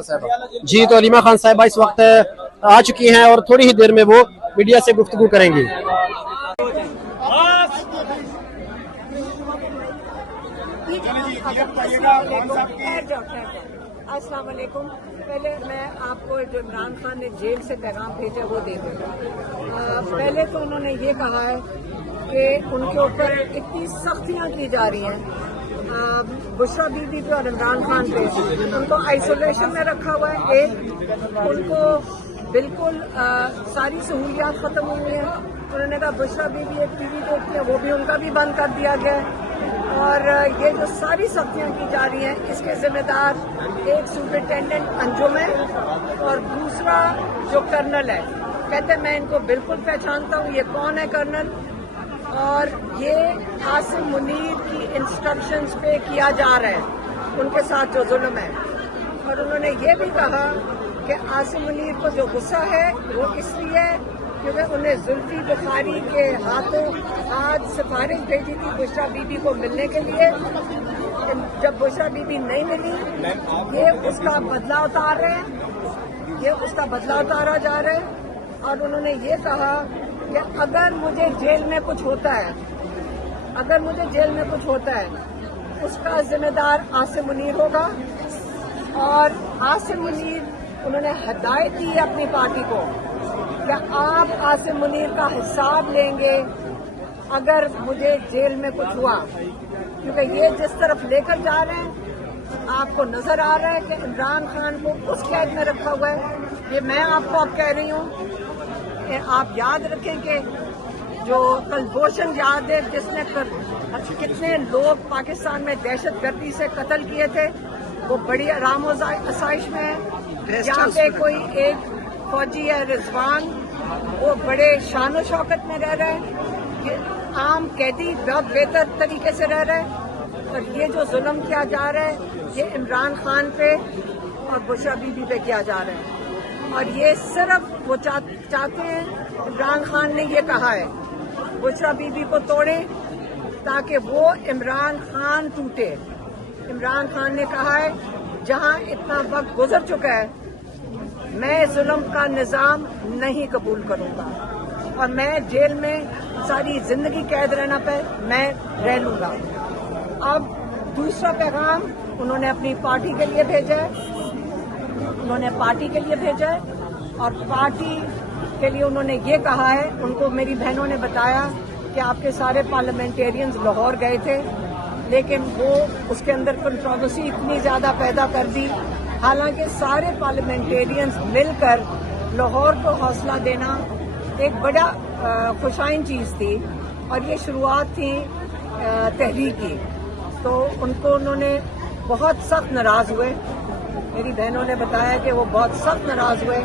جی تو علیمہ خان صاحبہ اس وقت آ چکی ہیں اور تھوڑی ہی دیر میں وہ میڈیا سے گفتگو کریں گی۔ السلام علیکم۔ پہلے میں آپ کو جو عمران خان نے جیل سے پیغام بھیجا وہ دے دوں۔ پہلے تو انہوں نے یہ کہا ہے کہ ان کے اوپر اتنی سختیاں کی جا رہی ہیں بشرا بی بی پہ اور عمران خان پہ، ان کو آئسولیشن میں رکھا ہوا ہے۔ ایک ان کو بالکل ساری سہولیات ختم ہوئی ہیں۔ انہوں نے کہا بشرا بی بی ایک ٹی وی دیکھتی ہے، وہ بھی ان کا بھی بند کر دیا گیا ہے۔ اور یہ جو ساری سختیاں کی جا رہی ہیں اس کے ذمہ دار ایک سپرنٹینڈنٹ انجم ہے اور دوسرا جو کرنل ہے، کہتے ہیں میں ان کو بالکل پہچانتا ہوں، یہ کون ہے کرنل، اور یہ عاصم منیر کی انسٹرکشنز پہ کیا جا رہا ہے ان کے ساتھ جو ظلم ہے۔ اور انہوں نے یہ بھی کہا کہ عاصم منیر کو جو غصہ ہے وہ اس لیے کیونکہ انہیں زلفی بخاری کے ہاتھوں آج سفارش بھیجی تھی بشرا بی بی کو ملنے کے لیے۔ جب بشرا بی بی نہیں ملی، یہ اس کا بدلہ اتار رہے ہیں، یہ اس کا بدلہ اتارا جا رہا ہے۔ اور انہوں نے یہ کہا کہ اگر مجھے جیل میں کچھ ہوتا ہے، اگر مجھے جیل میں کچھ ہوتا ہے اس کا ذمہ دار عاصم منیر ہوگا۔ اور عاصم منیر انہوں نے ہدایت دی اپنی پارٹی کو کہ آپ عاصم منیر کا حساب لیں گے اگر مجھے جیل میں کچھ ہوا، کیونکہ یہ جس طرف لے کر جا رہے ہیں آپ کو نظر آ رہا ہے کہ عمران خان کو اس قید میں رکھا ہوا ہے۔ یہ میں آپ کو اب کہہ رہی ہوں کہ آپ یاد رکھیں کہ جو کلبھوشن یادو جس نے کتنے لوگ پاکستان میں دہشت گردی سے قتل کیے تھے، وہ بڑی آرام و آسائش میں ہے۔ یہاں پہ کوئی ایک فوجی ہے رضوان، وہ بڑے شان و شوکت میں رہ رہا ہے، یہ عام قیدی بہت بہتر طریقے سے رہ رہا ہے۔ اور یہ جو ظلم کیا جا رہا ہے یہ عمران خان پہ اور بشرا بی بی پہ کیا جا رہا ہے۔ اور یہ صرف وہ چاہتے ہیں، عمران خان نے یہ کہا ہے بشرا بی بی کو توڑیں تاکہ وہ عمران خان ٹوٹے۔ عمران خان نے کہا ہے جہاں اتنا وقت گزر چکا ہے میں ظلم کا نظام نہیں قبول کروں گا اور میں جیل میں ساری زندگی قید رہنا پہ میں رہ لوں گا۔ اب دوسرا پیغام انہوں نے اپنی پارٹی کے لیے بھیجا ہے، انہوں نے پارٹی کے لیے بھیجا ہے اور پارٹی کے لیے انہوں نے یہ کہا ہے، ان کو میری بہنوں نے بتایا کہ آپ کے سارے پارلیمنٹیرینز لاہور گئے تھے لیکن وہ اس کے اندر کنٹروورسی اتنی زیادہ پیدا کر دی، حالانکہ سارے پارلیمنٹیرینز مل کر لاہور کو حوصلہ دینا ایک بڑا خوشائن چیز تھی اور یہ شروعات تھی تحریک کی۔ تو ان کو انہوں نے بہت سخت ناراض ہوئے، میری بہنوں نے بتایا کہ وہ بہت سخت ناراض ہوئے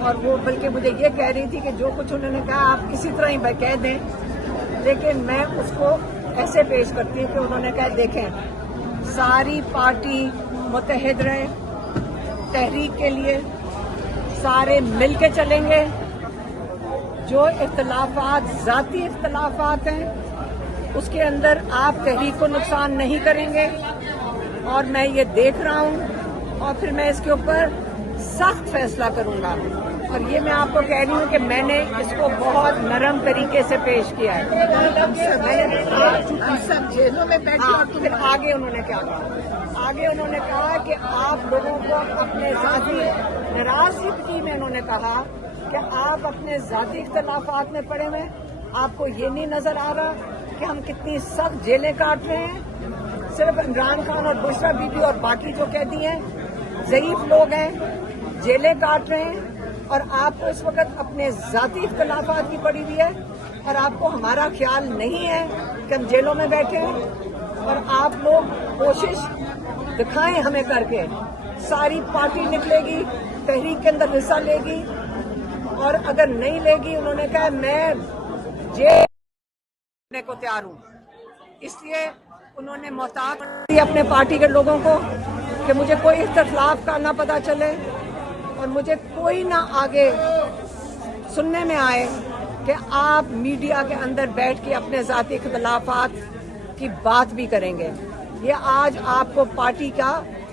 اور وہ بلکہ مجھے یہ کہہ رہی تھی کہ جو کچھ انہوں نے کہا آپ اسی طرح ہی کہہ دیں، لیکن میں اس کو ایسے پیش کرتی ہوں کہ انہوں نے کہا دیکھیں ساری پارٹی متحد رہے تحریک کے لیے، سارے مل کے چلیں گے، جو اختلافات ذاتی اختلافات ہیں اس کے اندر آپ تحریک کو نقصان نہیں کریں گے اور میں یہ دیکھ رہا ہوں اور پھر میں اس کے اوپر سخت فیصلہ کروں گا۔ اور یہ میں آپ کو کہہ رہی ہوں کہ میں نے اس کو بہت نرم طریقے سے پیش کیا ہے۔ سب جیلوں میں بیٹھے اور پھر آگے انہوں نے کیا کہا، آگے انہوں نے کہا کہ آپ لوگوں کو اپنے ذاتی ناراضگی میں انہوں نے کہا کہ آپ اپنے ذاتی اختلافات میں پڑے ہوئے، آپ کو یہ نہیں نظر آ رہا کہ ہم کتنی سخت جیلیں کاٹ رہے ہیں، صرف عمران خان اور بشرا بی بی اور باقی جو قیدی ہیں ضعیف لوگ ہیں جیلیں کاٹ رہے ہیں اور آپ کو اس وقت اپنے ذاتی اختلافات کی پڑی ہوئی ہے اور آپ کو ہمارا خیال نہیں ہے کہ ہم جیلوں میں بیٹھے ہیں۔ اور آپ لوگ کوشش دکھائیں ہمیں کر کے، ساری پارٹی نکلے گی تحریک کے اندر حصہ لے گی اور اگر نہیں لے گی انہوں نے کہا میں جیل کرنے کو تیار ہوں۔ اس لیے انہوں نے محتاط کیا اپنے پارٹی کے لوگوں کو کہ مجھے کوئی اختلاف کا نہ پتہ چلے اور مجھے کوئی نہ آگے سننے میں آئے کہ آپ میڈیا کے اندر بیٹھ کے اپنے ذاتی اختلافات کی بات بھی کریں گے۔ یہ آج آپ کو پارٹی کا